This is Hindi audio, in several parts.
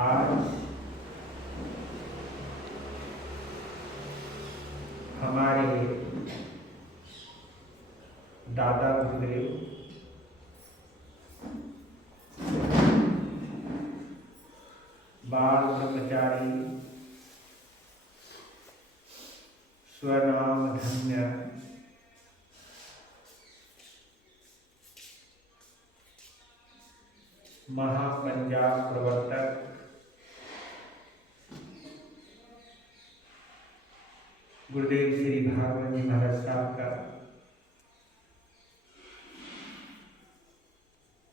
आज हमारे दादा गुरुदेव बाल ब्रह्मचारी स्वनाम धन्य महापंजाब प्रवर्तक गुरुदेव श्री भागवत जी महाराज साहब का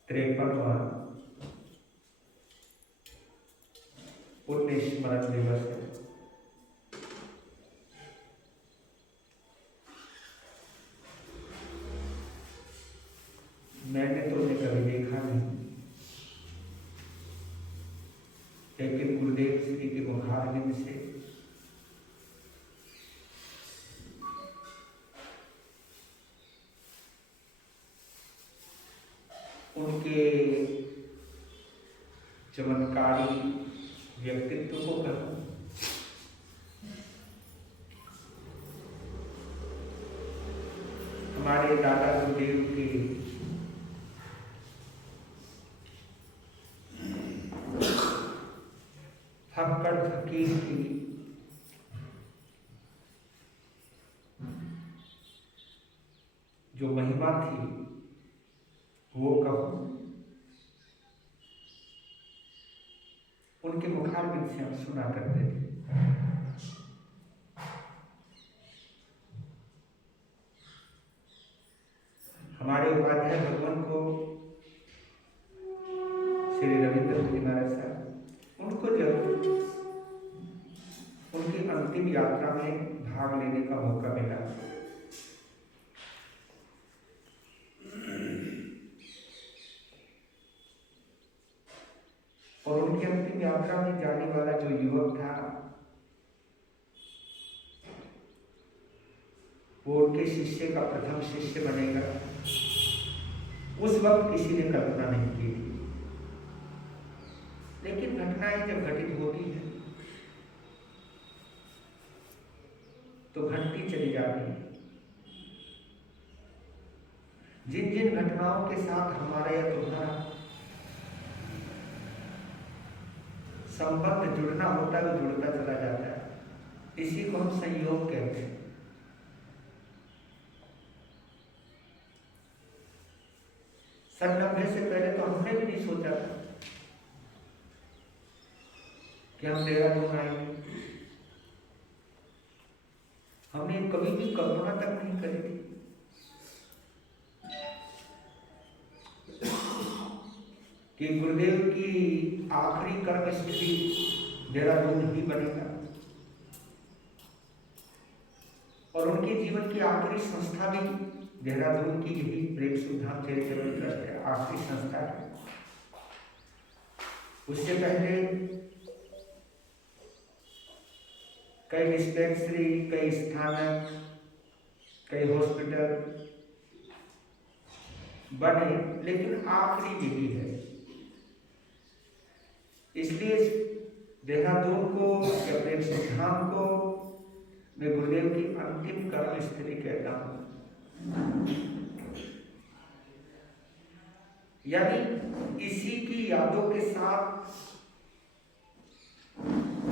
53वां पुण्य स्मरण दिवस है। मैंने तो उन्हें कभी देखा नहीं, लेकिन गुरुदेव श्री के मुखारबिंद से उनके चमत्कारी व्यक्तित्व को कहूं, हमारे दादा गुरुदेव के फक्कड़ फकीर की जो महिमा थी वो कहूं, उनके मुखारबिंद से हम सुना करते थे। हमारे उपाध्याय भगवान को श्री रविंद्र जी महाराज साहब, उनको जब उनकी अंतिम यात्रा में भाग लेने का मौका मिला, और उनकी अंतिम यात्रा में जाने वाला जो युवक था वो उनके शिष्य का प्रथम शिष्य बनेगा, उस वक्त किसी ने कल्पना नहीं की थी। लेकिन घटनाएं जब घटित होती हैं तो घटती चली जाती है। जिन जिन घटनाओं के साथ हमारा या तुम्हारा संबंध जुड़ना होता है वो जुड़ता चला जाता है। इसी को हम संयोग कहते हैं। सन 90 से पहले तो हमने भी नहीं सोचा था कि हम देहरादून आएंगे। हमने कभी भी कल्पना तक नहीं करी थी कि गुरुदेव की आखिरी कर्मस्थली देहरादून ही बनेगा और उनके जीवन की आखिरी संस्था भी देहरादून की यही प्रेम सुधाम चैरिटेबल ट्रस्ट है, आखिरी संस्था है। उससे पहले कई डिस्पेंसरी, कई स्थानक, कई हॉस्पिटल बने, लेकिन आखिरी यही है। इसलिए देहरादून को या प्रेम सुधाम को मैं गुरुदेव की अंतिम कर्म स्थली कहता हूं। यानी इसी की यादों के साथ,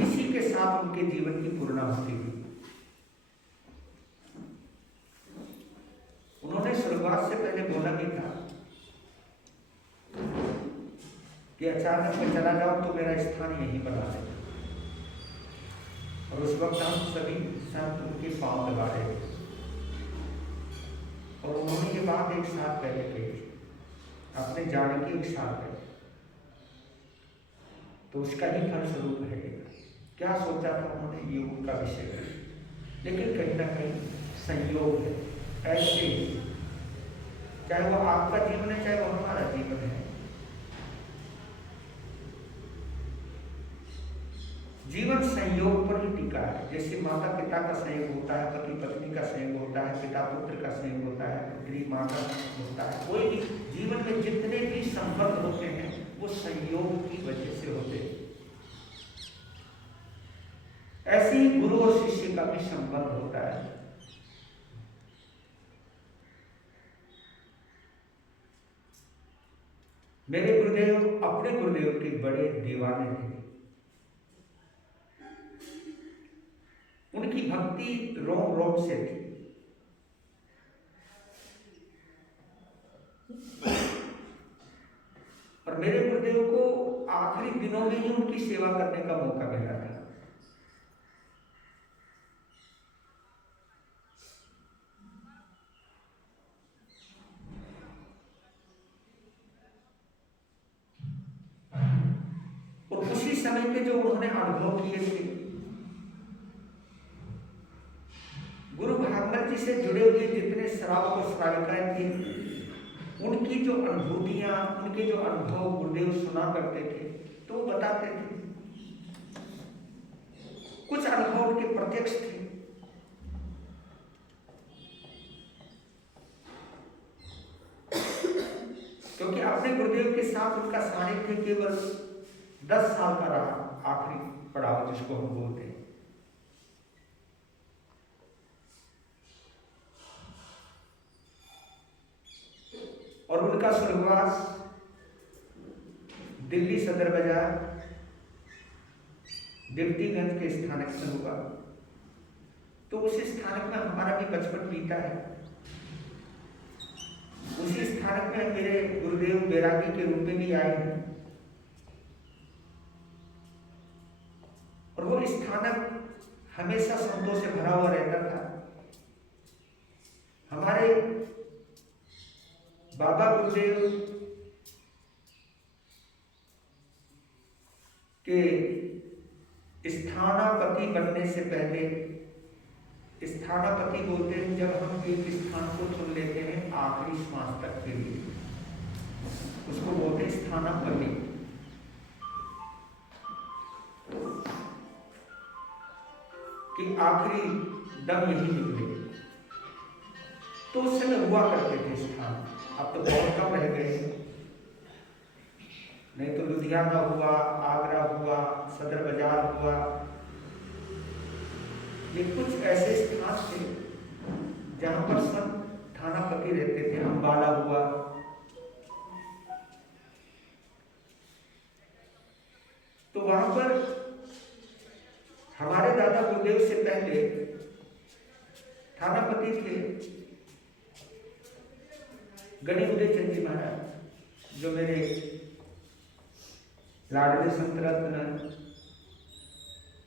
इसी के साथ उनके जीवन की पूर्णाहुति हुई। उन्होंने शुरुआत से पहले बोला भी था कि अचानक मैं चला जाऊं तो मेरा स्थान यहीं बना देगा, और उस वक्त हम सभी संत उनके पांव दबा रहे थे और उन्होंने ये बात एक साथ पहले कही थी, अपने जाने के एक साथ पहले, तो उसका ही फलस्वरूप है। क्या सोचा था उन्होंने, ये उनका विषय है, लेकिन कहीं ना कहीं संयोग है। ऐसे ही चाहे वो आपका जीवन है, चाहे वो हमारा जीवन है, जीवन संयोग पर ही टिका है। जैसे माता पिता का संयोग होता है, पति पत्नी का संयोग होता है, पिता पुत्र का संयोग होता है, पुत्री माँ का संयोग होता है। कोई भी जीवन में जितने भी संबंध होते हैं वो संयोग की वजह से होते हैं। ऐसे ही गुरु और शिष्य का भी संबंध होता है। मेरे गुरुदेव अपने गुरुदेव के बड़े दीवाने थे। उनकी भक्ति रोम रोम से थी। और मेरे गुरुदेव को आखिरी दिनों में ही उनकी सेवा करने का मौका मिला था। और उसी समय के जो उन्होंने अनुभव किए थे, गुरु भागवत जी से जुड़े हुए जितने श्रावक और श्राविकाएं थी, उनकी जो अनुभूतियां, उनके जो अनुभव गुरुदेव सुना करते थे, तो वो बताते थे। कुछ अनुभव उनके प्रत्यक्ष थे, क्योंकि अपने गुरुदेव के साथ उनका सानिध्य केवल 10 साल का रहा, आखिरी पड़ाव जिसको हम बोलते हैं। और उनका स्वर्गवास दिल्ली सदर बाजार दिप्तीगंज के स्थानक से हुआ। तो उस स्थानक में हमारा भी बचपन बीता है। उसी स्थानक में मेरे गुरुदेव बैरागी के रूप में भी आए हैं। और वो स्थानक हमेशा संतों से भरा हुआ रहता था। हमारे बाबा गुरुदेव के स्थानापति बनने से पहले, स्थानापति बोलते हैं जब हम एक स्थान को चुन लेते हैं आखिरी श्वास तक के लिए, उसको बोलते हैं स्थानापति। कि आखिरी दम यही निकले। तो उस समय हुआ करते थे स्थान, अब तो बहुत कम रह गए। नहीं तो लुधियाना हुआ, आगरा हुआ, सदर बाजार हुआ, ये कुछ ऐसे स्थान थे जहां पर संत थानापति रहते थे। अंबाला हुआ, तो वहां पर हमारे दादा गुरुदेव से पहले थानापति थे गणित उदय चंद जी महाराज, जो मेरे लाडले संत रत्न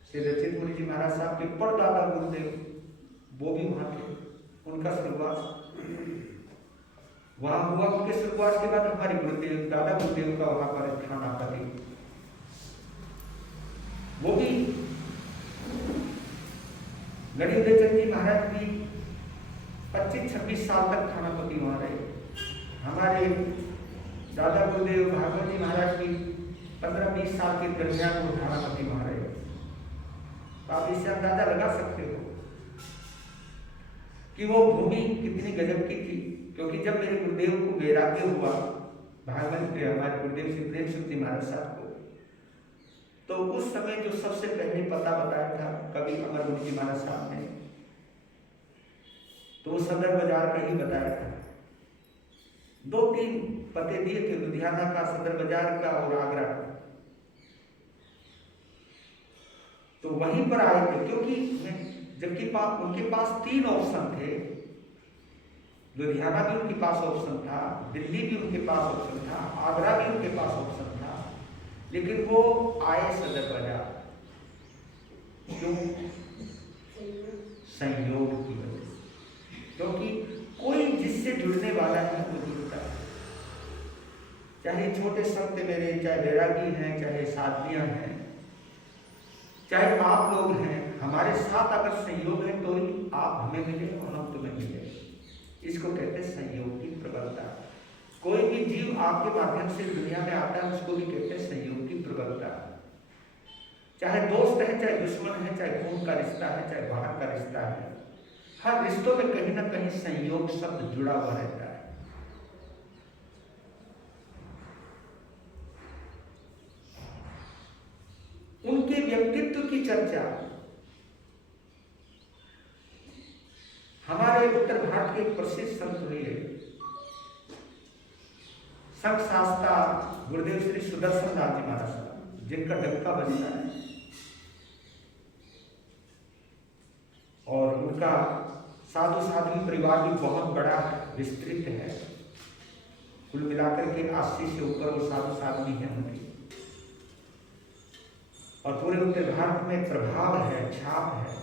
श्री रचित मुनि जी महाराज साहब के परदादा गुरुदेव, वो भी वहां थे। उनका स्वर्गवास वहां हुआ। उनके स्वर्गवास के बाद हमारे गुरुदेव दादा गुरुदेव का वहां पर थानापति, वो भी गणित उदय चंद जी महाराज भी 25-26 साल तक थानापति वहां रहे। हमारे दादा गुरुदेव भागवत जी महाराज की 15-20 साल के दरमियान वो थानापति वहां रहे। तो आप इससे अंदाजा लगा सकते हो कि वो भूमि कितनी गजब की थी। क्योंकि जब मेरे गुरुदेव को वैराग्य हुआ, भागवत के हमारे गुरुदेव श्री प्रेम सुख जी महाराज साहब को, तो उस समय जो सबसे पहले पता बताया था कवि अमर मुनि जी महाराज साहब ने, तो वो सदर बाजार का ही बताया था। 2-3 पते दिए थे, लुधियाना का, सदर बाजार का और आगरा का। तो वहीं पर आए थे, क्योंकि जबकि उनके पास 3 ऑप्शन थे। लुधियाना भी उनके पास ऑप्शन था, दिल्ली भी उनके पास ऑप्शन था, आगरा भी उनके पास ऑप्शन था, लेकिन वो आए सदर बाजार। क्यों? संयोग की वजह से। क्योंकि कोई जिससे जुड़ने वाला है वो जुड़ता है। चाहे छोटे संत मेरे, चाहे बैरागी हैं, चाहे साधवियां हैं, चाहे आप लोग हैं, हमारे साथ अगर संयोग है तो ही आप हमें मिले और हम तुम्हें मिले। इसको कहते हैं संयोग की प्रबलता। कोई भी जीव आपके माध्यम से दुनिया में आता है, उसको भी कहते हैं संयोग की प्रबलता। चाहे दोस्त है, चाहे दुश्मन है, चाहे खून का रिश्ता है, चाहे बाहर का रिश्ता है, हर रिश्तों में कहीं ना कहीं संयोग शब्द जुड़ा हुआ रहता है। उनके व्यक्तित्व की चर्चा प्रसिद्ध संत हुए संत शास्त्रा गुरुदेव श्री सुदर्शन दास जी महाराज साहब, जिनका डक्का बजता है और उनका साधु साध्वी परिवार भी बहुत बड़ा विस्तृत है। कुल मिलाकर के 80 से ऊपर वो साधु साध्वी हैं उनकी, और पूरे उत्तर भारत में प्रभाव है, छाप है।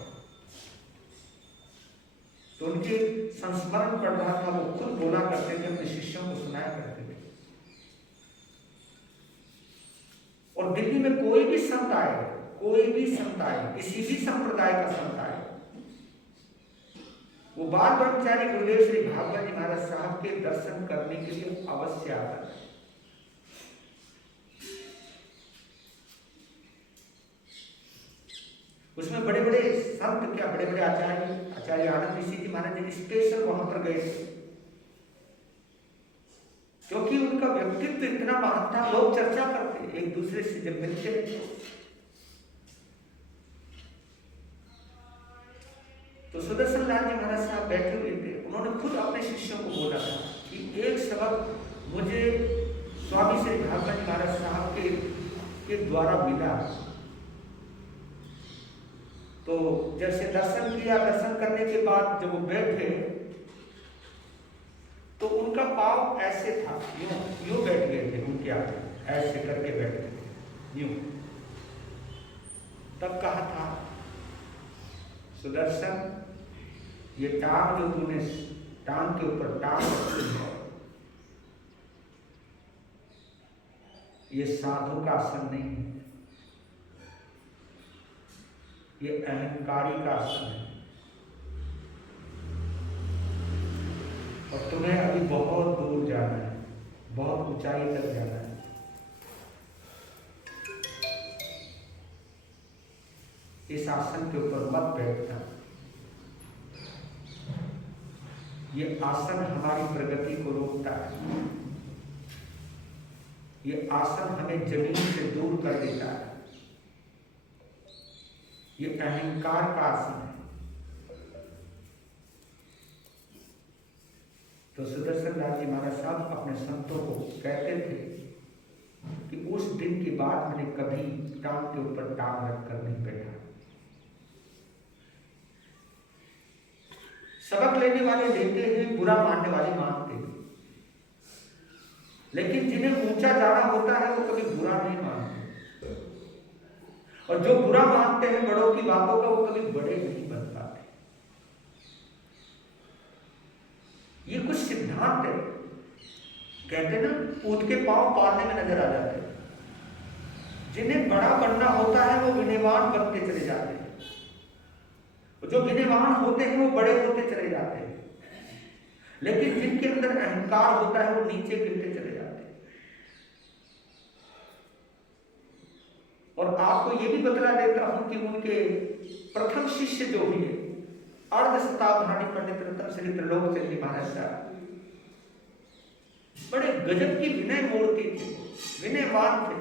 तो उनके संस्मरण पढ़ रहा था, वो खुद बोला करते थे, अपने शिष्यों को सुनाया करते थे। और दिल्ली में कोई भी संत आए, किसी भी संप्रदाय का संत आए, वो बाल ब्रह्मचारी गुरुदेव श्री भागवत जी महाराज साहब के दर्शन करने के लिए अवश्य आता है। उसमें बड़े बड़े संत, क्या बड़े बड़े आचार्य आनंद ऋषि जी महाराज जी स्पेशल वहां पर गए, क्योंकि उनका व्यक्तित्व इतना महान था। लोग चर्चा करते एक दूसरे से जब मिलते तो सुदर्शन लाल जी महाराज साहब बैठे हुए थे। उन्होंने खुद अपने शिष्यों को बोला था कि एक सबक मुझे स्वामी श्री भागवत जी महाराज साहब के द्वारा मिला। तो जैसे दर्शन किया, दर्शन करने के बाद जब वो बैठे तो उनका पाँव ऐसे था, यूं बैठ गए थे, उनके आगे ऐसे करके बैठ गए थे, यूं। तब कहा था, सुदर्शन, ये टांग जो तूने टांग के ऊपर टांग रखी है, ये साधु का आसन नहीं है, ये अहंकारी का आसन है, और तुम्हें अभी बहुत दूर जाना है, बहुत ऊंचाई तक जाना है। इस आसन के ऊपर मत बैठना। ये आसन हमारी प्रगति को रोकता है, ये आसन हमें जमीन से दूर कर देता है, ये अहंकार का आसन है। तो सुदर्शन दास जी महाराज साहब अपने संतों को कहते थे कि उस दिन के बाद मैंने कभी टांग के ऊपर टांग रखकर नहीं बैठा। सबक लेने वाले लेते हैं, बुरा मानने वाले मानते हैं, लेकिन जिन्हें ऊंचा जाना होता है वो कभी बुरा नहीं मानते, और जो बुरा मानते हैं बड़ों की बातों का, वो कभी बड़े नहीं बन पाते। ये कुछ सिद्धांत है, कहते ना ऊंट के पांव पालने में नजर आ जाते हैं। जिन्हें बड़ा बनना होता है वो विनयवान बनते चले जाते हैं, जो विनयवान होते हैं वो बड़े होते चले जाते हैं, लेकिन जिनके अंदर अहंकार होता है वो नीचे गिरते चले जाते हैं। और आपको ये भी बतला देता हूं कि उनके प्रथम शिष्य जो हुए अर्ध शताब्दी पंडित रत्न श्री त्रिलोकचंद जी महाराज साहब, बड़े गजब की विनय मूर्ति थे, विनयवान थे,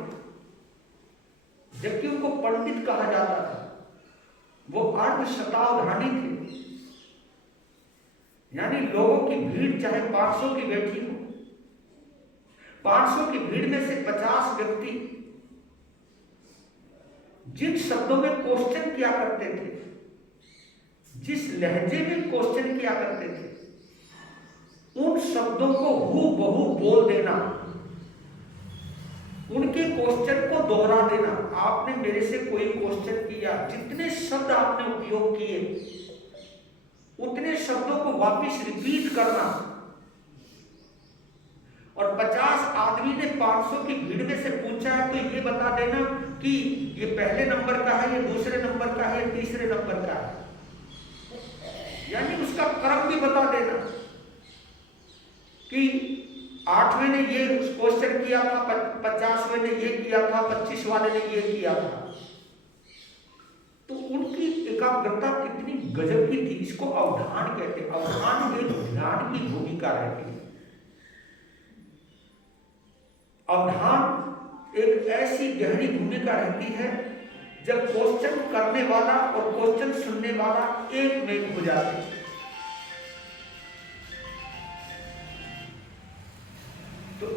जबकि उनको पंडित कहा जाता था। वो अर्ध शतावधानी थे, यानी लोगों की भीड़ चाहे 500 की बैठी हो, 500 की भीड़ में से 50 व्यक्ति जिन शब्दों में क्वेश्चन किया करते थे, जिस लहजे में क्वेश्चन किया करते थे, उन शब्दों को हूबहू बोल देना, उनके क्वेश्चन को दोहरा देना। आपने मेरे से कोई क्वेश्चन किया, जितने शब्द आपने उपयोग किए उतने शब्दों को वापस रिपीट करना, और 50 आदमी ने 500 की भीड़ में से पूछा है तो ये बता देना कि ये पहले नंबर का है, ये दूसरे नंबर का है, ये तीसरे नंबर का है, यानी उसका क्रम भी बता देना कि 8वें ने ये क्वेश्चन किया था, 50वें ने ये किया था, 25 वाले ने ये किया था। तो उनकी एकाग्रता कितनी गजब की थी। इसको अवधान कहते हैं। अवधान में ध्यान की भूमिका रहती है। अवधान एक ऐसी गहरी भूमिका रहती है जब क्वेश्चन करने वाला और क्वेश्चन सुनने वाला एक में हो जाते हैं।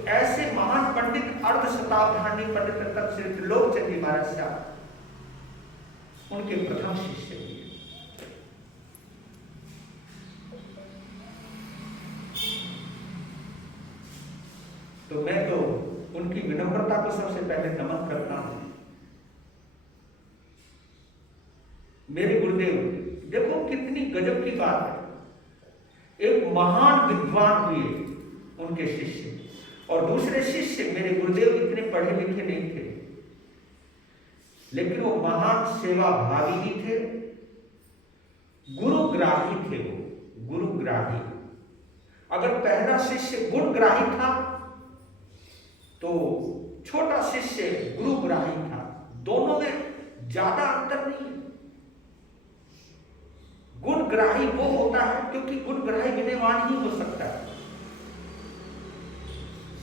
ऐसे महान पंडित अर्ध शताब्दी पंडित रतन श्री त्रिलोकचंद जी महाराज साहब उनके प्रथम शिष्य हुए। तो मैं तो उनकी विनम्रता को सबसे पहले नमन करता हूं। मेरे गुरुदेव, देखो कितनी गजब की बात है, एक महान विद्वान हुए उनके शिष्य, और दूसरे शिष्य मेरे गुरुदेव इतने पढ़े लिखे नहीं थे, लेकिन वो महान सेवा भावी भी थे, गुरुग्राही थे। वो गुरुग्राही, अगर पहला शिष्य गुणग्राही था तो छोटा शिष्य गुरुग्राही था। दोनों में ज्यादा अंतर नहीं। गुणग्राही वो होता है क्योंकि गुणग्राही विनयवान ही हो सकता है।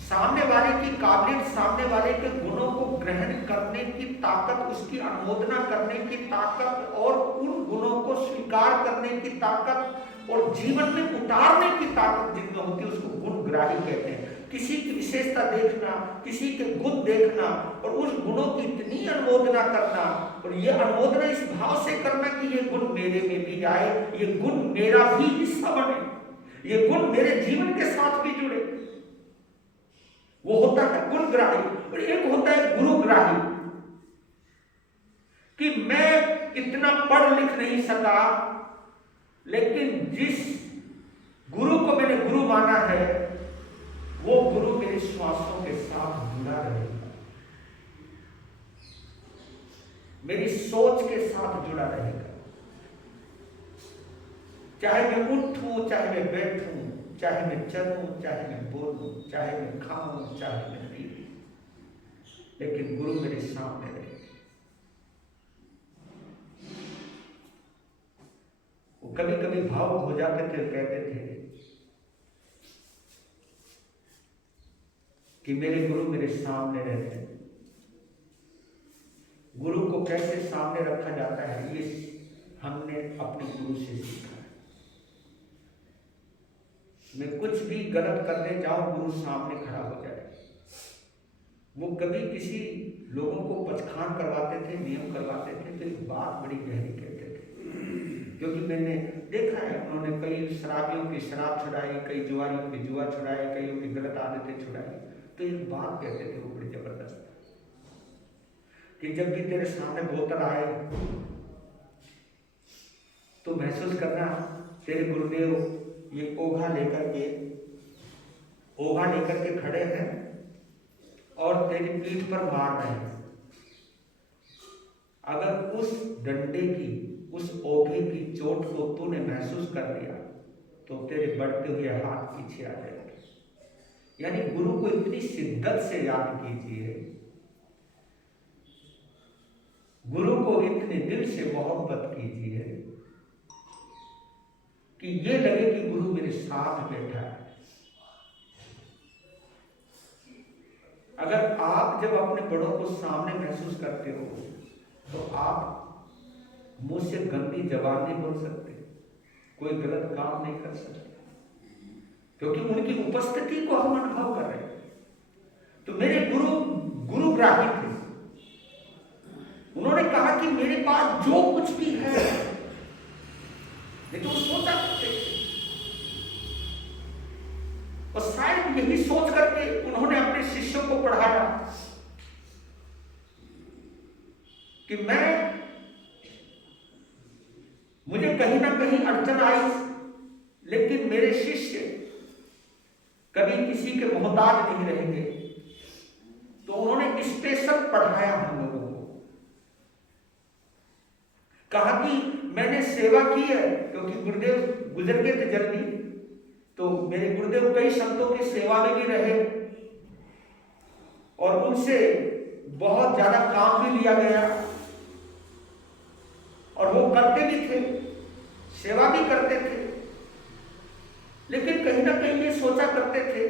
सामने वाले की काबिलियत, सामने वाले के गुणों को ग्रहण करने की ताकत, उसकी अनुमोदना करने की ताकत और उन गुणों को स्वीकार करने की ताकत और जीवन में उतारने की ताकत जिनमें होती है उसको गुणग्राही कहते हैं। किसी की विशेषता देखना, किसी के गुण देखना और उस गुणों की इतनी अनुमोदना करना, और ये अनुमोदना इस भाव से करना कि ये गुण मेरे में भी आए, ये गुण मेरा भी हिस्सा बने, ये गुण मेरे जीवन के साथ भी जुड़े, वो होता है गुणग्राही। और एक होता है गुरुग्राही कि मैं इतना पढ़ लिख नहीं सका, लेकिन जिस गुरु को मैंने गुरु माना है वो गुरु मेरे श्वासों के साथ जुड़ा रहेगा, मेरी सोच के साथ जुड़ा रहेगा। चाहे मैं उठूं, चाहे मैं बैठूं, चाहे मैं चलूं, चाहे मैं बोलूं, चाहे मैं खाऊं, चाहे मैं पीऊं, लेकिन गुरु मेरे सामने रहे। वो कभी कभी भावुक हो जाते थे, कहते थे कि मेरे गुरु मेरे सामने रहते हैं। गुरु को कैसे सामने रखा जाता है ये हमने अपने गुरु से सीखा है। मैं कुछ भी गलत करने जाऊं, गुरु सामने खड़ा हो जाए। वो कभी किसी लोगों को पचखान करवाते थे, नियम करवाते थे, तो एक बात बड़ी गहरी कहते थे, क्योंकि मैंने देखा है उन्होंने कई शराबियों की शराब छुड़ाई, कई जुआरियों की जुआ छुड़ाई, कईयों की गलत आदतें छुड़ाई। तो एक बात कहते थे वो बड़ी जबरदस्त, कि जब भी तेरे सामने बोतल आए तो महसूस करना तेरे गुरुदेव ये ओघा लेकर के खड़े हैं और तेरी पीठ पर मार रहे हैं। अगर उस डंडे की, उस ओघे की चोट को तूने महसूस कर लिया तो तेरे बढ़ते हुए हाथ पीछे आ जाएगा। यानी गुरु को इतनी शिद्दत से याद कीजिए, गुरु को इतने दिल से मोहब्बत कीजिए कि ये लगे कि गुरु मेरे साथ बैठा है। अगर आप जब अपने बड़ों को सामने महसूस करते हो तो आप मुंह से गंदी जबान नहीं बोल सकते, कोई गलत काम नहीं कर सकते, क्योंकि उनकी उपस्थिति को हम अनुभव कर रहे हैं। तो मेरे गुरु गुरुग्राही थे। उन्होंने कहा कि मेरे पास जो कुछ भी है, लेकिन वो सोचा करते थे, और शायद यही सोच करके उन्होंने अपने शिष्यों को पढ़ाया कि मुझे कहीं ना कहीं अड़चन आई, लेकिन मेरे शिष्य कभी किसी के मोहताज नहीं रहेंगे। तो उन्होंने स्पेशल पढ़ाया हम लोगों को, कहा कि मैंने सेवा की है, क्योंकि गुरुदेव गुजर गए थे जल्दी, तो मेरे गुरुदेव कई संतों की सेवा में भी रहे और उनसे बहुत ज्यादा काम भी लिया गया, और वो करते भी थे, सेवा भी करते थे, लेकिन कहीं ना कहीं ये सोचा करते थे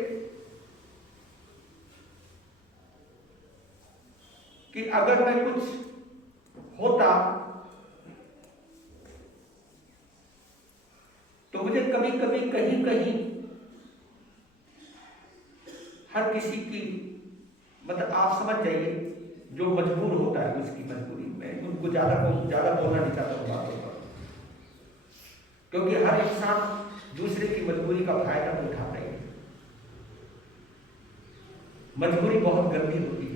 कि अगर मैं कुछ होता तो मुझे कभी कभी कहीं कहीं हर किसी की, मतलब आप समझ जाइए, जो मजबूर होता है उसकी मजबूरी में, उनको ज्यादा बोलना नहीं चाहता हूँ बातों पर, क्योंकि हर इंसान दूसरे की मजबूरी का फायदा तो उठाता ही है। मजबूरी बहुत गंदी होती है।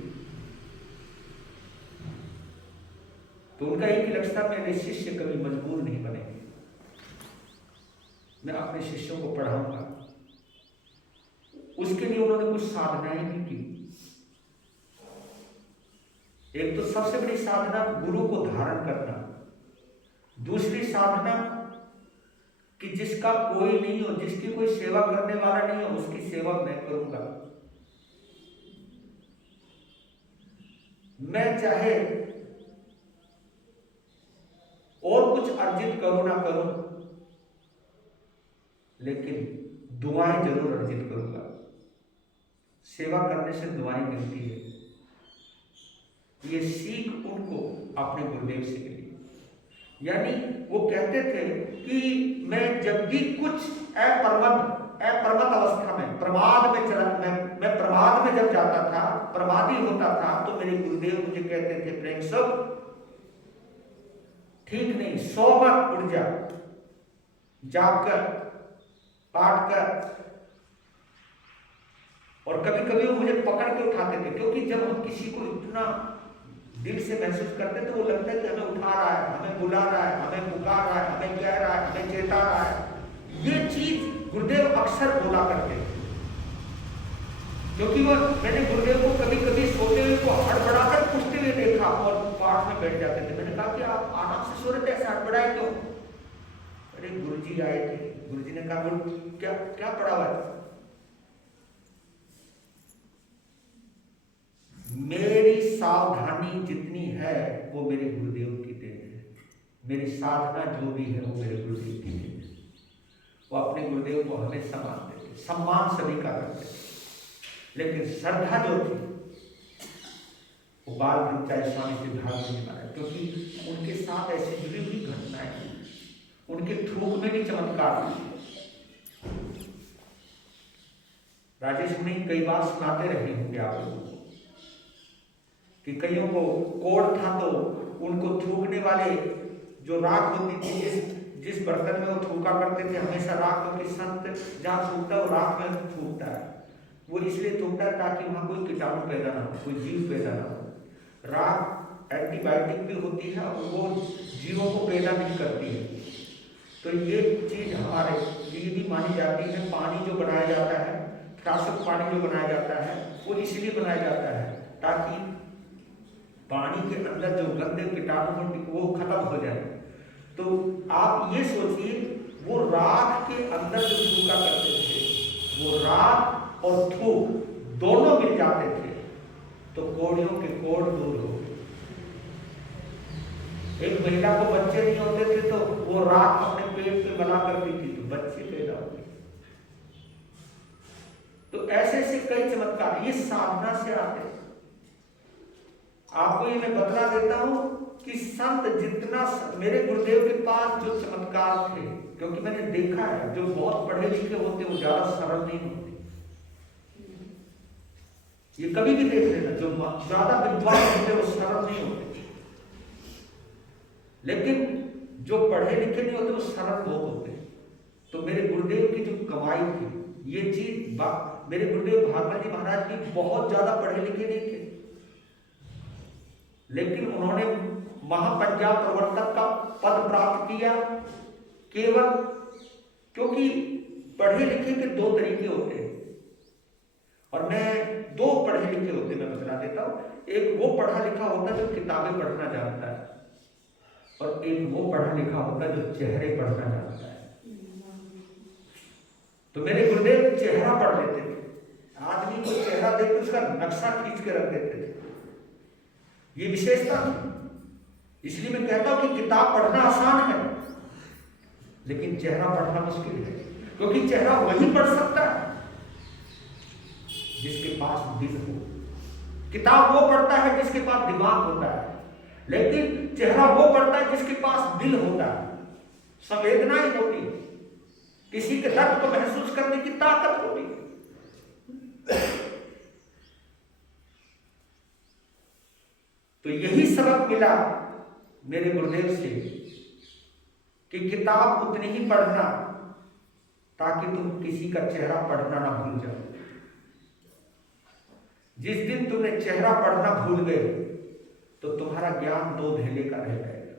तो उनका एक ही लक्ष्य था, मेरे शिष्य कभी मजबूर नहीं बनेंगे, मैं अपने शिष्यों को पढ़ाऊंगा। उसके लिए उन्होंने कुछ साधनाएं भी की। एक तो सबसे बड़ी साधना गुरु को धारण करना, दूसरी साधना कि जिसका कोई नहीं हो, जिसकी कोई सेवा करने वाला नहीं हो, उसकी सेवा मैं करूंगा। मैं चाहे और कुछ अर्जित करूं ना करूं, लेकिन दुआएं जरूर अर्जित करूंगा। सेवा करने से दुआएं मिलती है। ये सीख उनको अपने गुरुदेव से मिली। यानी वो कहते थे कि मैं जब भी कुछ अप्रमत अवस्था में, प्रमाद में चला, मैं प्रमाद में जब जाता था, प्रमादी होता था, तो मेरे गुरुदेव मुझे कहते थे, प्रेम सब ठीक नहीं, सो मत, उठ जा, जागकर पाठ कर। और कभी कभी वो मुझे पकड़ के उठाते थे, क्योंकि जब हम किसी को इतना दिल से महसूस करते तो वो लगता है कि हमें उठा रहा है, हमें बुला रहा है, हमें पुकार रहा है, हमें कह रहा है, हमें चेता रहा है। ये चीज गुरुदेव अक्सर बोला करते थे, क्योंकि वो, मैंने गुरुदेव को कभी कभी सोते हुए को हड़बड़ाकर पूछते हुए देखा और पाठ में बैठ जाते थे। मैंने कहा कि आप आराम से सो रहे थे, ऐसे हड़बड़ाए क्यों? अरे गुरुजी आए थे। गुरुजी ने कहा, क्या क्या पढ़ा हुआ है? मेरी सावधानी जितनी है वो मेरे गुरुदेव की देन है। मेरी साधना जो भी है वो मेरे गुरुदेव की देन है। वो अपने गुरुदेव को हमेशा मानते थे, सम्मान सभी का करते थे, लेकिन श्रद्धा जो थी वो बाल ब्रह्मचारी स्वामी सिद्धार्थ ने निभाया, क्योंकि उनके साथ ऐसी जुड़ी हुई घटनाएं, उनके थूक में भी चमत्कार थी। राजेश मुनि कई बार सुनाते रहे होंगे आप लोगों को कि कईयों को कोढ़ था तो उनको थूकने वाले जो राख होती थी, जिस बर्तन में वो थूका करते थे, हमेशा राख, क्योंकि संत जहाँ थूकता है वो राख में थूकता है। वो इसलिए थूकता है ताकि वहां कोई कीटाणु पैदा ना हो, कोई जीव पैदा ना हो। राख एंटीबायोटिक भी होती है और वो जीवों को पैदा नहीं करती है। तो ये चीज हमारे लिए भी मानी जाती है। पानी जो बनाया जाता है, त्रासक पानी जो बनाया जाता है, वो इसलिए बनाया जाता है ताकि पानी के अंदर जो गंदे कीटाणु वो खत्म हो जाए। तो आप ये सोचिए, वो राख के अंदर जो थूका करते थे, वो राख और थूक दोनों मिल जाते थे तो कोड़ियों के कोड़ दूर हो गए। एक महिला को बच्चे नहीं होते थे तो वो राख अपने पेट पे बना करती थी तो बच्चे पैदा होते। तो ऐसे ऐसे कई चमत्कार ये साधना से आते। आपको ये मैं बतला देता हूं कि संत जितना, मेरे गुरुदेव के पास जो चमत्कार थे, क्योंकि मैंने देखा है जो बहुत पढ़े लिखे होते वो ज्यादा सरल नहीं होते। ये कभी भी देख लेना, जो ज्यादा विद्वान होते वो सरल नहीं होते, लेकिन जो पढ़े लिखे नहीं होते वो सरल बहुत होते। तो मेरे गुरुदेव की जो कमाई थी, ये चीज मेरे गुरुदेव भागवत जी महाराज भी बहुत ज्यादा पढ़े लिखे नहीं थे, लेकिन उन्होंने महापंजाब प्रवर्तक का पद प्राप्त किया केवल क्योंकि पढ़े लिखे के दो तरीके होते हैं, और मैं दो पढ़े लिखे होते मैं बता देता हूं। एक वो पढ़ा लिखा होता है जो किताबें पढ़ना जानता है, और एक वो पढ़ा लिखा होता है जो चेहरे पढ़ना जानता है। तो मेरे गुरुदेव चेहरा पढ़ लेते थे, आदमी को चेहरा देख के उसका नक्शा खींच के रख देते थे। ये विशेषता थी। इसलिए मैं कहता हूं कि किताब पढ़ना आसान है, लेकिन चेहरा पढ़ना मुश्किल है, क्योंकि चेहरा वही पढ़ सकता है जिसके पास दिल हो। किताब वो पढ़ता है जिसके पास दिमाग होता है, लेकिन चेहरा वो पढ़ता है जिसके पास दिल होता है, संवेदनाएं होती है, किसी के दर्द को महसूस करने की ताकत होती है। तो यही सबक मिला मेरे गुरुदेव से कि किताब उतनी ही पढ़ना ताकि तुम किसी का चेहरा पढ़ना ना भूल जाओ। जिस दिन तुमने चेहरा पढ़ना भूल गए तो तुम्हारा ज्ञान दो धेले का रह जाएगा।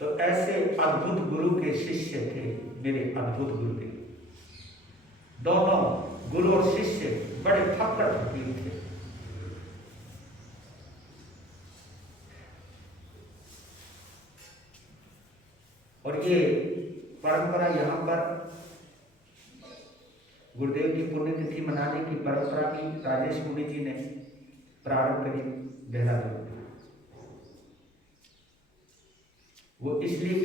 तो ऐसे अद्भुत गुरु के शिष्य थे मेरे अद्भुत गुरुदेव। दोनों गुरु और शिष्य बड़े फक्र फकीर थे। और ये परंपरा यहाँ पर गुरुदेव की पुण्यतिथि मनाने की परंपरा भी राजेश मुनि जी ने प्रारंभ करी देहरादून में। वो इसलिए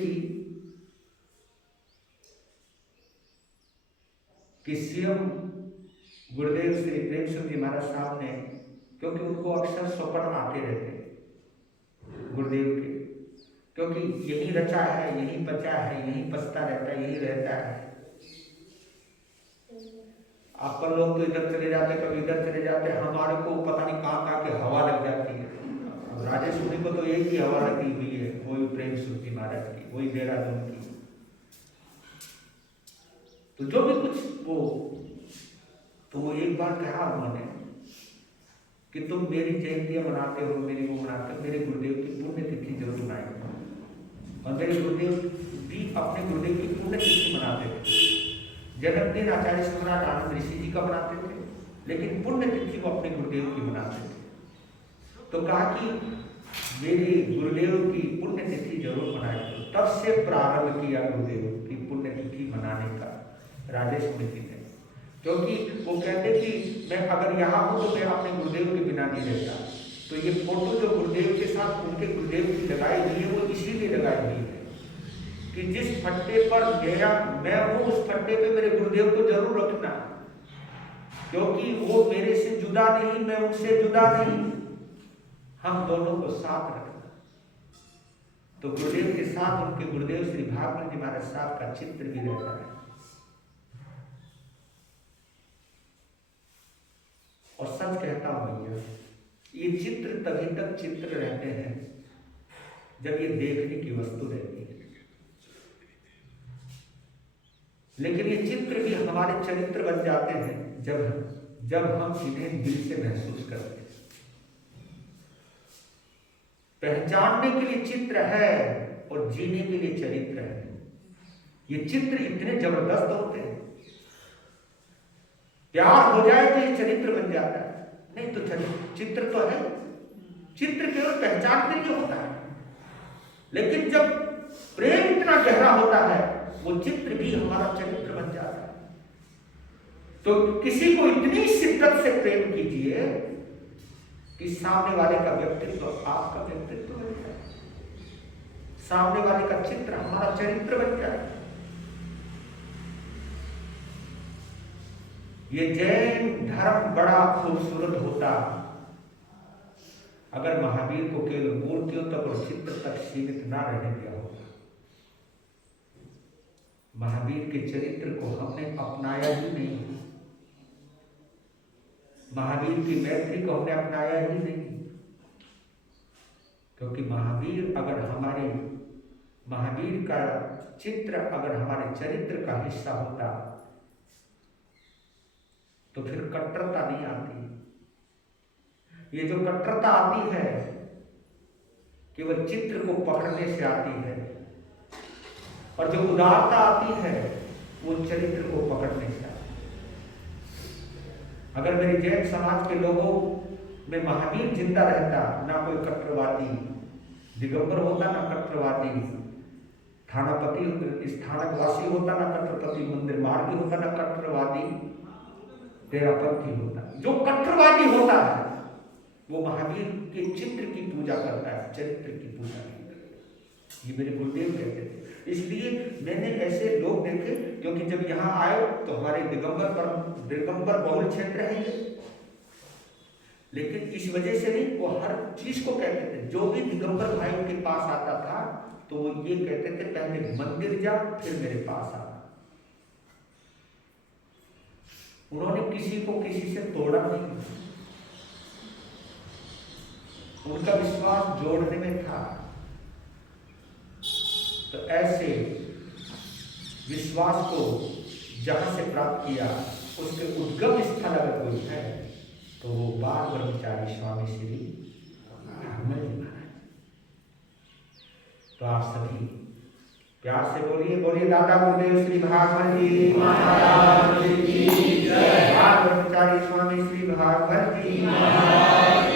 कि सीएम गुरुदेव श्री प्रेम सिंह जी महाराज साहब ने, क्योंकि उनको अक्सर स्वप्न आते रहते गुरुदेव के, क्योंकि यही रचा है, यही बचा है, यही पसता रहता है, यही रहता है। अपन लोग तो इधर चले जाते, कभी इधर चले जाते, हमारे को पता नहीं कहाँ की हवा लग जाती है। राजेश मुनि को तो एक ही हवा लगी हुई है, वही प्रेम सिंह जी महाराज की, वही देहरादून की। तो जो भी कुछ वो एक बार कहा उन्होंने कि तुम मेरी जयंतियां मनाते हो, मेरी वो मनाते हो, मेरे गुरुदेव की पुण्यतिथि जरूर मनाएंगे। और मेरे गुरुदेव भी अपने गुरुदेव की पुण्यतिथि मनाते थे। जन्मदिन आचार्य सम्राट आनंद ऋषि जी का मनाते थे, लेकिन पुण्यतिथि वो अपने गुरुदेव की मनाते थे। तो कहा कि मेरे गुरुदेव की पुण्यतिथि जरूर मनाएंगे। तब से प्रारंभ किया गुरुदेव की पुण्यतिथि मनाने का राजेश मुनि जी ने, क्योंकि वो कहते कि मैं अगर यहाँ हूँ तो मैं अपने गुरुदेव के बिना नहीं रहता। तो ये फोटो जो गुरुदेव के साथ उनके गुरुदेव की लगाई हुई है, वो इसीलिए लगाई हुई है कि जिस फट्टे पर मैं हूँ, उस फट्टे पे मेरे गुरुदेव को जरूर रखना, क्योंकि वो मेरे से जुदा नहीं, मैं उनसे जुदा नहीं, हम दोनों को साथ रखना। तो गुरुदेव के साथ उनके गुरुदेव श्री भागवत जी महाराज साहब का चित्र भी रहता है। और सच कहता हूं भैया, ये चित्र तभी तक चित्र रहते हैं जब ये देखने की वस्तु रहती है। लेकिन ये चित्र भी हमारे चरित्र बन जाते हैं जब हम इन्हें दिल से महसूस करते हैं। पहचानने के लिए चित्र है और जीने के लिए चरित्र है। ये चित्र इतने जबरदस्त होते हैं, प्यार हो जाए तो ये चरित्र बन जाता है। नहीं तो चित्र तो है, चित्र केवल पहचान के लिए होता है, लेकिन जब प्रेम इतना गहरा होता है, वो चित्र भी हमारा चरित्र बन जाता है। तो किसी को इतनी शिद्दत से प्रेम कीजिए कि सामने वाले का व्यक्तित्व आपका व्यक्तित्व बन जाए, सामने वाले का चित्र हमारा चरित्र बन जाए। ये जैन धर्म बड़ा खूबसूरत होता अगर महावीर को केवल मूर्तियों तक और चित्र तक सीमित ना रहने दिया होता। महावीर के चरित्र को हमने अपनाया ही नहीं, महावीर की मैत्री को हमने अपनाया ही नहीं, क्योंकि महावीर का चित्र अगर हमारे चरित्र का हिस्सा होता तो फिर कट्टरता नहीं आती। ये जो कट्टरता आती है केवल चित्र को पकड़ने से आती है, और जो उदारता आती है वो चरित्र को पकड़ने से आती है। अगर मेरे जैन समाज के लोगों में महावीर जिंदा रहता, ना कोई कट्टरवादी दिगंबर होता, ना कट्टरवादी स्थानकवासी होता, ना कट्टरपति मंदिर मार्गी होता, ना कट्टरवादी तेरापंथी होता। जो कट्टरवादी होता है वो महावीर के चित्र की पूजा करता है, चरित्र की पूजा नहीं करता। ये मेरे गुरुदेव कहते थे। इसलिए मैंने ऐसे लोग देखे, क्योंकि जब यहाँ आए तो हमारे दिगंबर बहुल क्षेत्र है ये, लेकिन इस वजह से नहीं, वो हर चीज को कहते थे। जो भी दिगंबर भाई उनके पास आता था तो वो ये कहते थे, पहले मंदिर जा फिर मेरे पास आ। उन्होंने किसी को किसी से तोड़ा नहीं, उनका विश्वास जोड़ने में था। तो ऐसे विश्वास को जहां से प्राप्त किया उसके उद्गम स्थल अगर कोई है तो वो बाल ब्रह्मचारी स्वामी श्री भागवत जी महाराज। तो आप सभी प्यार से बोलिए, बोलिए दादा गुरुदेव श्री भागवत जी महाराज की जय। बाल ब्रह्मचारी स्वामी श्री भागवत जी महाराज